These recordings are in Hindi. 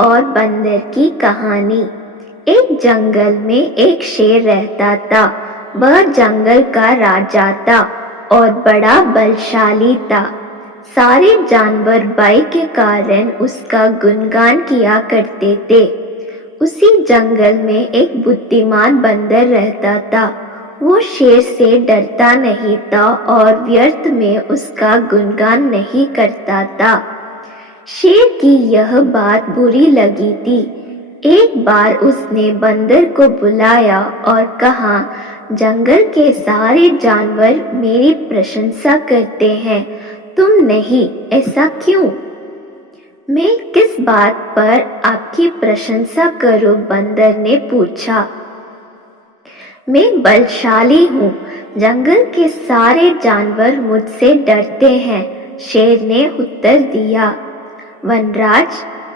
और बंदर की कहानी। एक जंगल में एक शेर रहता था। वह जंगल का राजा था और बड़ा बलशाली था। सारे जानवर भय के कारण उसका गुणगान किया करते थे। उसी जंगल में एक बुद्धिमान बंदर रहता था। वो शेर से डरता नहीं था और व्यर्थ में उसका गुणगान नहीं करता था। शेर की यह बात बुरी लगी थी। एक बार उसने बंदर को बुलाया और कहा, जंगल के सारे जानवर मेरी प्रशंसा करते हैं, तुम नहीं, ऐसा क्यों? मैं किस बात पर आपकी प्रशंसा करूं? बंदर ने पूछा। मैं बलशाली हूँ, जंगल के सारे जानवर मुझसे डरते हैं, शेर ने उत्तर दिया। वनराज,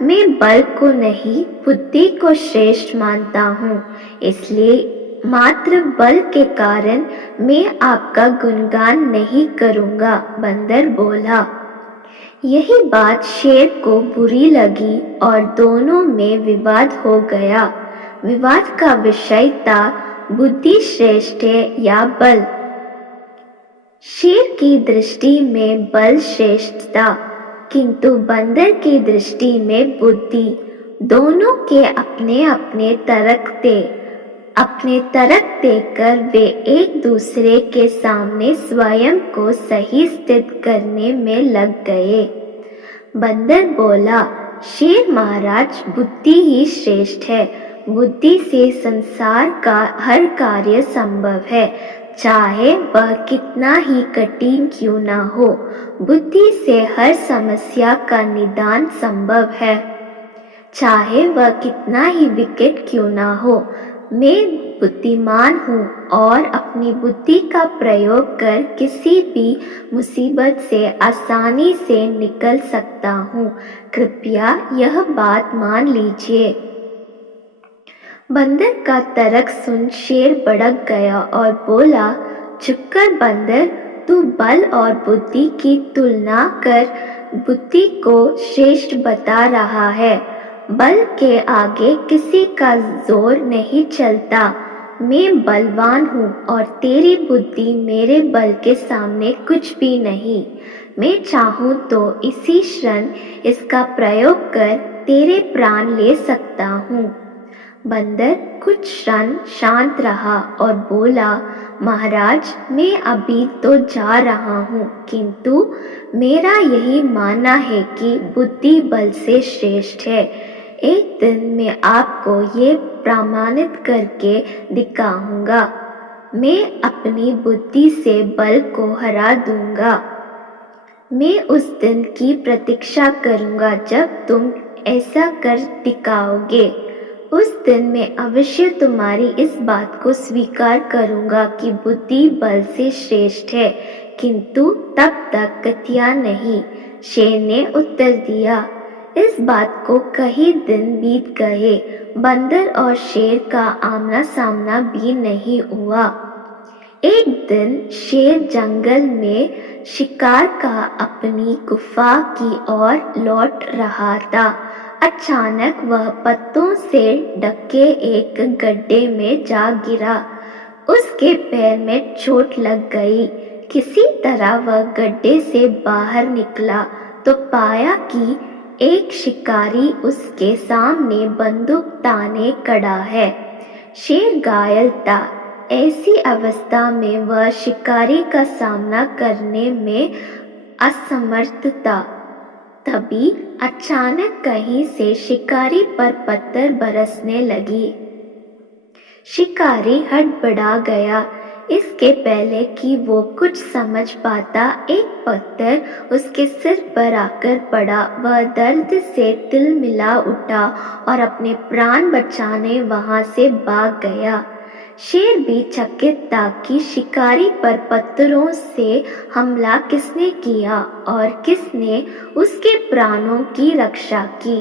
मैं बल को नहीं, बुद्धि को श्रेष्ठ मानता हूँ, इसलिए मात्र बल के कारण मैं आपका गुणगान नहीं करूँगा, बंदर बोला। यही बात शेर को बुरी लगी और दोनों में विवाद हो गया। विवाद का विषय था, बुद्धि श्रेष्ठ है या बल। शेर की दृष्टि में बल श्रेष्ठ था, किंतु बंदर की दृष्टि में बुद्धि। दोनों के अपने अपने तर्क थे। अपने तर्क देकर वे एक दूसरे के सामने स्वयं को सही स्थित करने में लग गए। बंदर बोला, शेर महाराज, बुद्धि ही श्रेष्ठ है। बुद्धि से संसार का हर कार्य संभव है, चाहे वह कितना ही कठिन क्यों ना हो। बुद्धि से हर समस्या का निदान संभव है, चाहे वह कितना ही विकट क्यों ना हो। मैं बुद्धिमान हूँ और अपनी बुद्धि का प्रयोग कर किसी भी मुसीबत से आसानी से निकल सकता हूँ। कृपया यह बात मान लीजिए। बंदर का तर्क सुन शेर भड़क गया और बोला, चुप कर बंदर, तू बल और बुद्धि की तुलना कर बुद्धि को श्रेष्ठ बता रहा है। बल के आगे किसी का जोर नहीं चलता। मैं बलवान हूँ और तेरी बुद्धि मेरे बल के सामने कुछ भी नहीं। मैं चाहूँ तो इसी क्षण इसका प्रयोग कर तेरे प्राण ले सकता हूँ। बंदर कुछ क्षण शांत रहा और बोला, महाराज, मैं अभी तो जा रहा हूँ, किंतु मेरा यही मानना है कि बुद्धि बल से श्रेष्ठ है। एक दिन मैं आपको ये प्रमाणित करके दिखाऊंगा। मैं अपनी बुद्धि से बल को हरा दूंगा। मैं उस दिन की प्रतीक्षा करूंगा जब तुम ऐसा कर दिखाओगे। उस दिन मैं अवश्य तुम्हारी इस बात को स्वीकार करूंगा कि बुद्धि बल से श्रेष्ठ है, किंतु तब तक कथिया नहीं, शेर ने उत्तर दिया। इस बात को कई दिन बीत गए। बंदर और शेर का आमना सामना भी नहीं हुआ। एक दिन शेर जंगल में शिकार का अपनी गुफा की ओर लौट रहा था। अचानक वह पत्तों से ढके एक गड्ढे में जा गिरा। उसके पैर में चोट लग गई। किसी तरह वह गड्ढे से बाहर निकला तो पाया कि एक शिकारी उसके सामने बंदूक ताने खड़ा है। शेर घायल था। ऐसी अवस्था में वह शिकारी का सामना करने में असमर्थ था। तभी अचानक कहीं से शिकारी पर पत्थर बरसने लगी। शिकारी हड़बड़ा गया। इसके पहले कि वो कुछ समझ पाता, एक पत्थर उसके सिर पर आकर पड़ा। वह दर्द से तिलमिला उठा और अपने प्राण बचाने वहां से भाग गया। शेर भी चकित था कि शिकारी पर पत्थरों से हमला किसने किया और किसने उसके प्राणों की रक्षा की।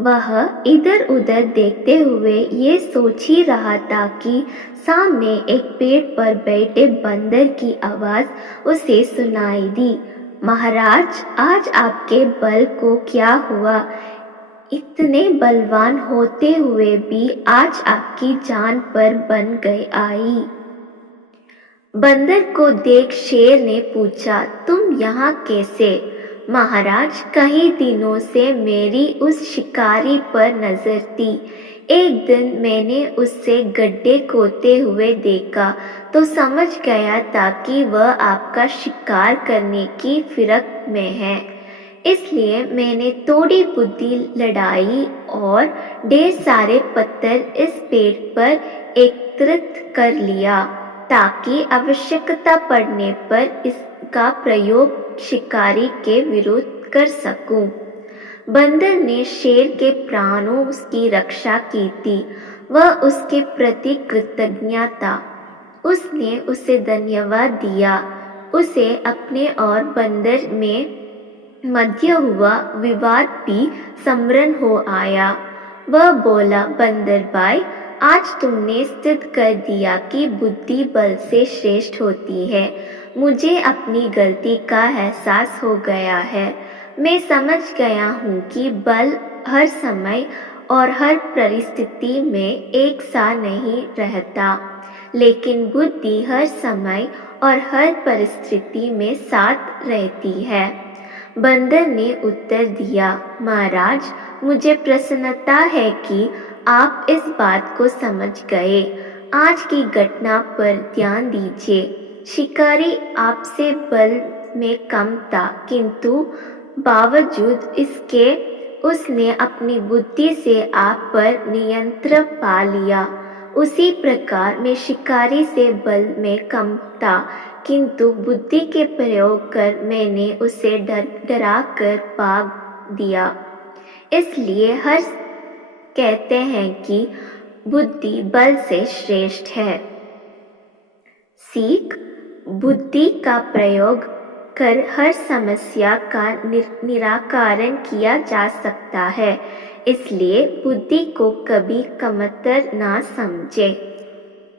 वह इधर उधर देखते हुए ये सोच ही रहा था कि सामने एक पेड़ पर बैठे बंदर की आवाज उसे सुनाई दी। महाराज, आज आपके बल को क्या हुआ? इतने बलवान होते हुए भी आज आपकी जान पर बन गए आई। बंदर को देख शेर ने पूछा, तुम यहाँ कैसे? महाराज, कई दिनों से मेरी उस शिकारी पर नजर थी। एक दिन मैंने उससे गड्ढे खोदते हुए देखा तो समझ गया था कि वह आपका शिकार करने की फिरक में है। इसलिए मैंने थोड़ी बुद्धि लड़ाई और ढेर सारे पत्थर इस पेड़ पर एकत्रित कर लिया ताकि आवश्यकता पड़ने पर इसका प्रयोग शिकारी के विरुद्ध कर सकूं। बंदर ने शेर के प्राणों की रक्षा की थी। वह उसके प्रति कृतज्ञ था। उसने उसे धन्यवाद दिया। उसे अपने और बंदर में मध्य हुआ विवाद भी स्मरण हो आया। वह बोला, बंदर भाई, आज तुमने सिद्ध कर दिया कि बुद्धि बल से श्रेष्ठ होती है। मुझे अपनी गलती का एहसास हो गया है। मैं समझ गया हूँ कि बल हर समय और हर परिस्थिति में एक सा नहीं रहता, लेकिन बुद्धि हर समय और हर परिस्थिति में साथ रहती है। बंदर ने उत्तर दिया, महाराज, मुझे प्रसन्नता है कि आप इस बात को समझ गए। आज की घटना पर ध्यान दीजिए। शिकारी आपसे बल में कम था, किंतु बावजूद इसके उसने अपनी बुद्धि से आप पर नियंत्रण पा लिया। उसी प्रकार मैं शिकारी से बल में कम था, किंतु बुद्धि के प्रयोग कर मैंने उसे डरा कर भाग दिया। इसलिए हर कहते हैं कि बुद्धि बल से श्रेष्ठ है। सीख, बुद्धि का प्रयोग कर हर समस्या का निराकरण किया जा सकता है। इसलिए बुद्धि को कभी कमतर ना समझे।